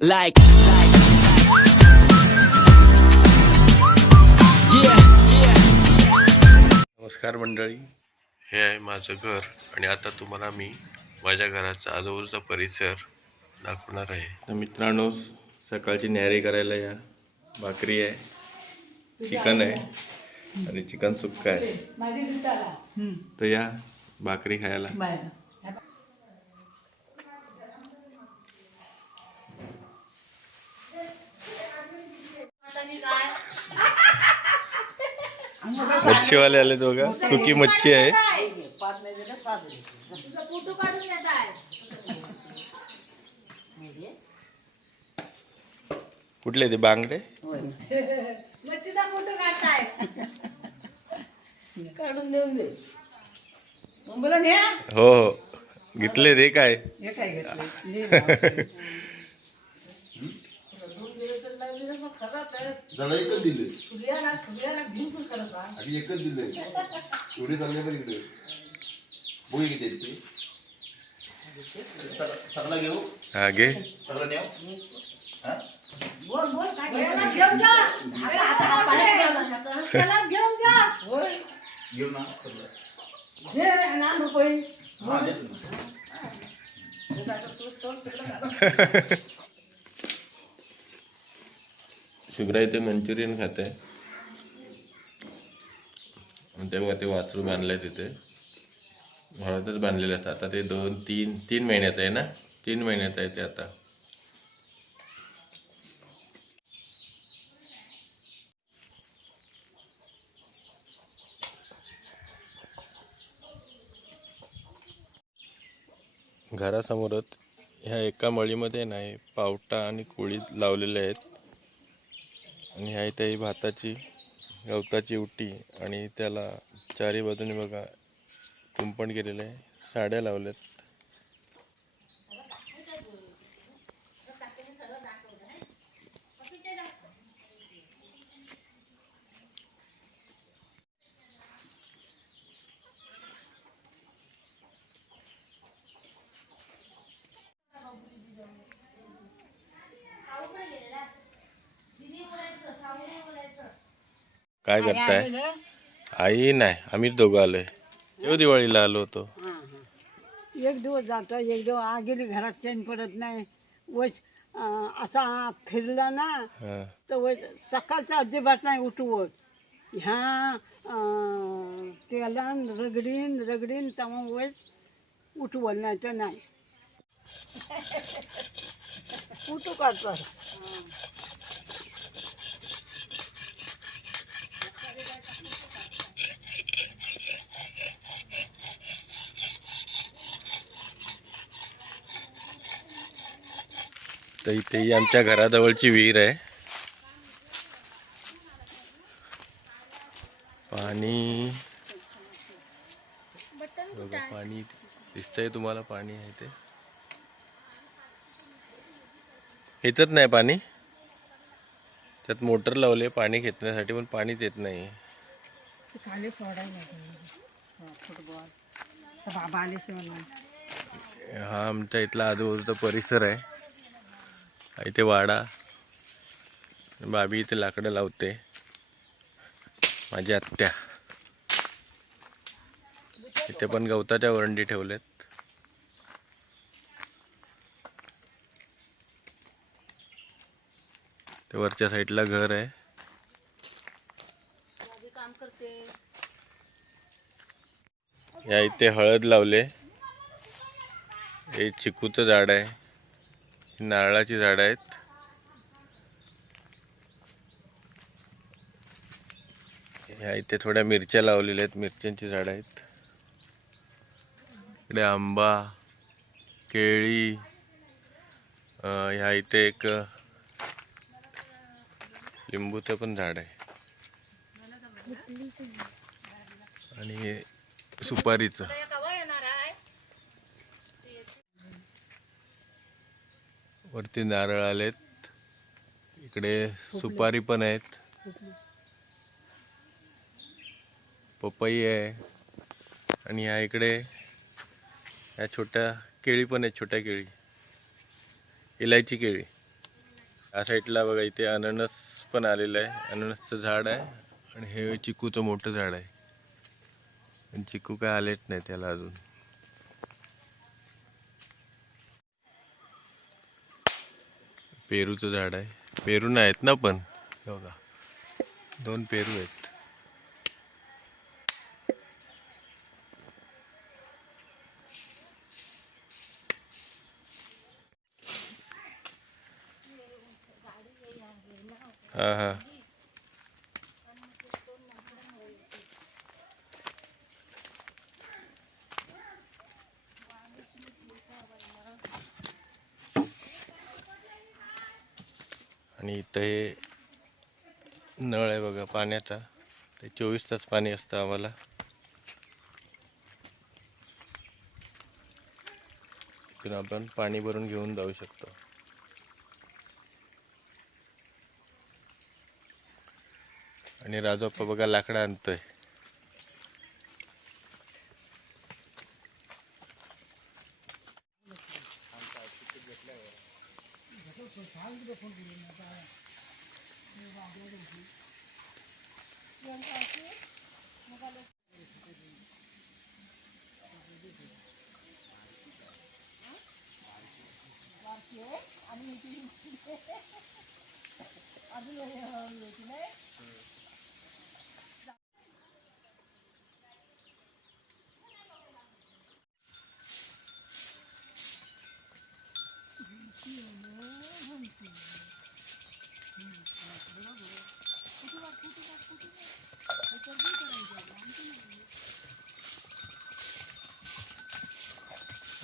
Like, yeah, yeah. नमस्कार मंडळी, हे आहे माझं घर आणि आता तुम्हाला मी माझ्या घराचा आजूबाजूचा परिसर दाखवणार आहे. तर मित्रांनो, सकाळची न्याहारी करायला या. भाकरी आहे, चिकन आहे आणि चिकन सुक्का आहे. तर या भाकरी खायला. मच्छीवाले आले दोघा. सुकी मच्छी आहे. कुठले ते बांगडे? हो हो, घेतले ते काय? त्याला एकच दिले आणि एकच दिले एवढे चालले पण इकडे बोई किती आहेत ते सगळा घेऊ हा घे. सगळं नेऊ घेऊ ना सगळं हा देतो ना. शुभ्रा इथे मंचुरियन खाते आणि तेव्हा ते वासरू बांधलंय तिथे. घरातच बांधलेले असतात. आता ते 2-3 महिन्यात आहे ना, 3 महिन्यात आहे ते आता. घरासमोरच ह्या एका मळीमध्ये नाही पावटा आणि कोळी लावलेले आहेत. आणि ह्या इथे ही भाताची गवताची उटी आणि त्याला चारी बाजूने बघा कुंपण केलेलं आहे. साड्या लावल्यात. काय करताय? आई नाही, आम्हीच दोघं आलोय. येऊ दिवाळीला आलो होतो. एक दिवस जातो, एक दिवस गेली घरात चैन पडत नाही. वच असा फिरला ना हा. तर वच सकाळचा अजिबात नाही उठवत. ह्या त्याला रगडीन रगडीन तेव्हा वच उठवल नाही तर नाही उठू काढतात. तर इथे ही आमच्या घराजवळची विहीर आहे. पाणी बघा, पाणी दिसतंय तुम्हाला. पाणी आहे ते येतच नाही पाणी. त्यात मोटर लावले पाणी खेचण्यासाठी, पण पाणीच येत नाही. खाली सोडायला फुटबॉल बाबा आले शिवाय. हा आमच्या इथला आजूबाजूचा परिसर आहे. इथे वाडा. बाबी इथे लाकडं लावते. माझी आत्या. इथे पण गवताच्या वरंडी ठेवल्यात. ते वरच्या साईडला घर आहे. या इथे हळद लावले. हे चिकूचं झाड आहे. नारळाची झाडं आहेत. ह्या इथे थोड्या मिरच्या लावलेल्या आहेत. मिरच्यांची झाडं आहेत. इकडे आंबा, केळी. ह्या इथे एक लिंबूचं पण झाड आहे आणि हे सुपारीचं. वरती नारळ आलेत. इकडे सुपारी पण आहेत. पपई आहे आणि ह्या इकडे ह्या छोट्या केळी पण आहेत. छोट्या केळी, इलायची केळी. या साईडला बघा इथे अननस पण आलेलं आहे. अननसचं झाड आहे आणि हे चिकूचं मोठं झाड आहे. पण चिकू काय आलेच नाही त्याला अजून. पेरूचं झाड आहे. पेरू नाही आहेत ना पण बघा 2 पेरू आहेत. हा हा आणि इथं हे नळ आहे बघा पाण्याचा. ते 24 तास पाणी असतं आम्हाला. इथून आपण पाणी भरून घेऊन जाऊ शकतो. आणि राजप्पा बघा लाकडं आणतोय.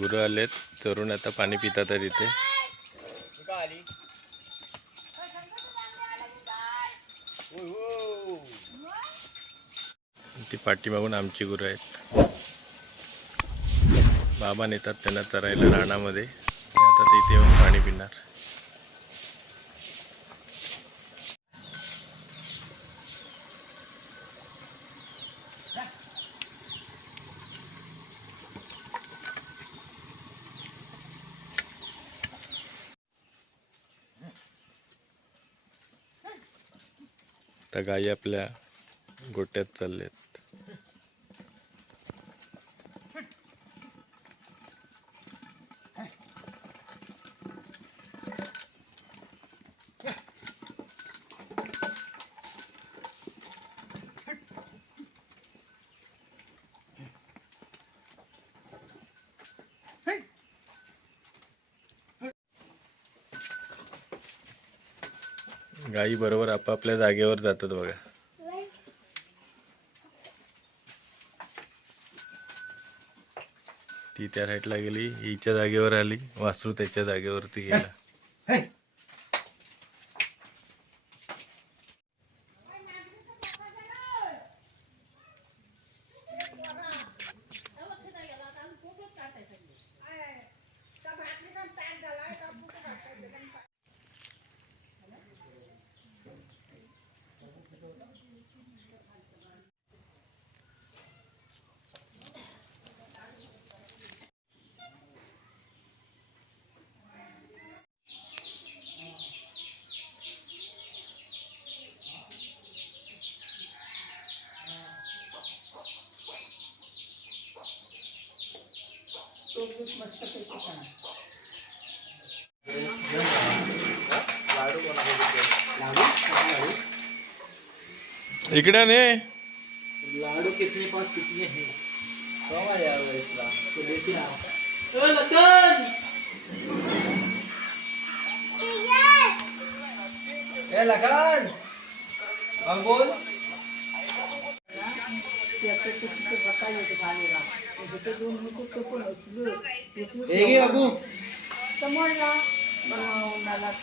गुरं आलेत चरून आता पाणी पितात आहेत इथे. ती पाठीमागून आमची गुरं आहेत. बाबा नेतात त्यांना चरायला रानामध्ये. आता ते इथे येऊन पाणी पिणार. आता गायी आपल्या गोट्यात चाललेत. गायी बरोबर आपापल्या जागेवर जातात बघा. ती त्या साईडला गेली, हिच्या जागेवर आली, वासरू त्याच्या जागेवरती गेला. इकडे ने लाडू कितने पास कितने हैं कौन यार वो इतना तो लेके आ ओ लखन ए लखन अब बोल एक बाबू समोरला उन्हाळ्यात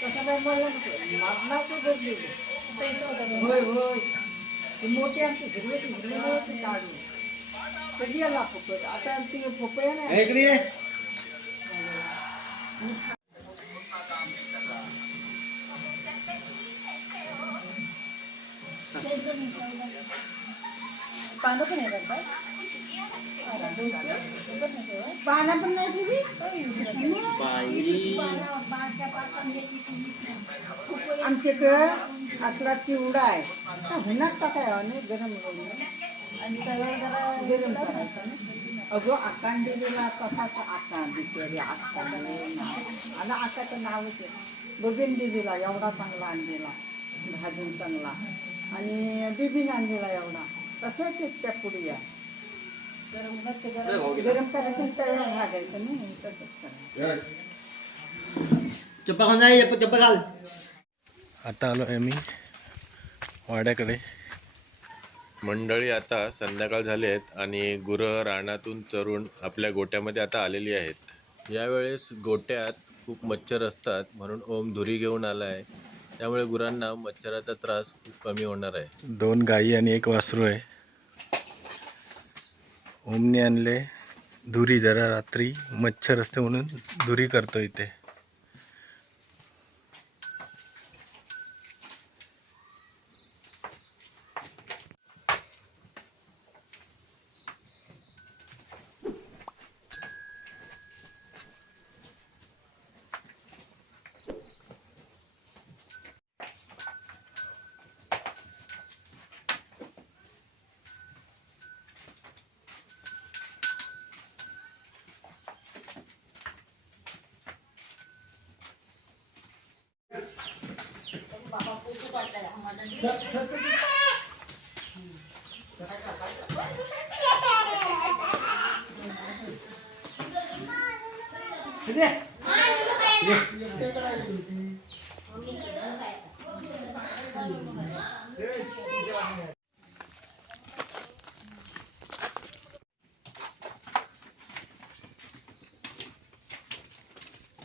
कसं काय मागणार तो बदलेलं होय होय ती मोठी आमची हिरवी काढू कधी आला पपया आता ती पपया नाही इकडे ये पानं पण येतात पाना पण नाही ठेवी आमच्याकडं असला चिवडा आहे हुनात टाकाय आणि गरम आणि त्याला जरा गरम करायचं ना अगं आकांड दिलेला कसाचा आकांड बिचारी आणि आकाचं नावच आहे बघून दिलेला एवढा चांगला आणलेला भाजून चांगला आणि बिबीन आणलेला एवढा तसंच त्या पुढे या गरम करायचं त्याला भाजायचं नाही तसंच करायचं चप्पा खाऊन जाय चप्पा घाल. आता आलो आहे मी वाड्याकडे. मंडळी आता संध्याकाळ झाली आहेत आणि गुरं रानातून चरून आपल्या गोट्यामध्ये आता आलेली आहेत. यावेळेस गोट्यात खूप मच्छर असतात म्हणून ओम धुरी घेऊन आला आहे. त्यामुळे गुरांना मच्छराचा त्रास खूप कमी होणार आहे. 2 गायी आणि 1 वासरू आहे. ओमने आणले धुरी, जरा रात्री मच्छर असते म्हणून धुरी करतो इथे.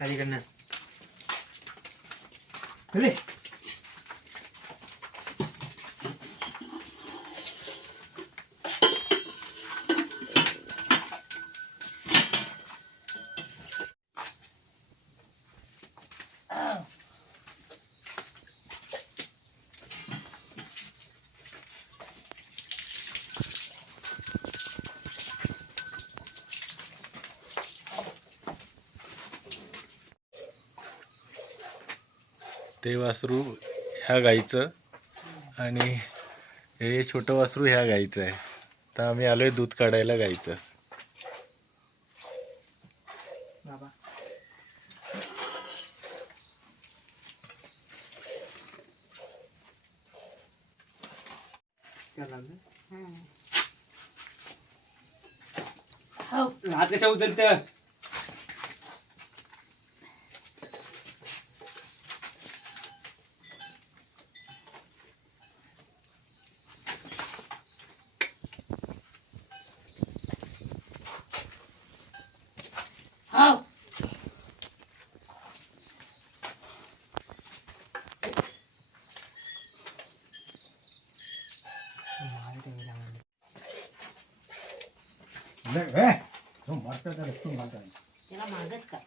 अलीकडनं ते वासरू ह्या गाईचं आणि हे छोटं वासरू ह्या गाईचं आहे. तर आम्ही आलोय दूध काढायला गाईचं. बाबा हात कशा उचलत त्याला मागत का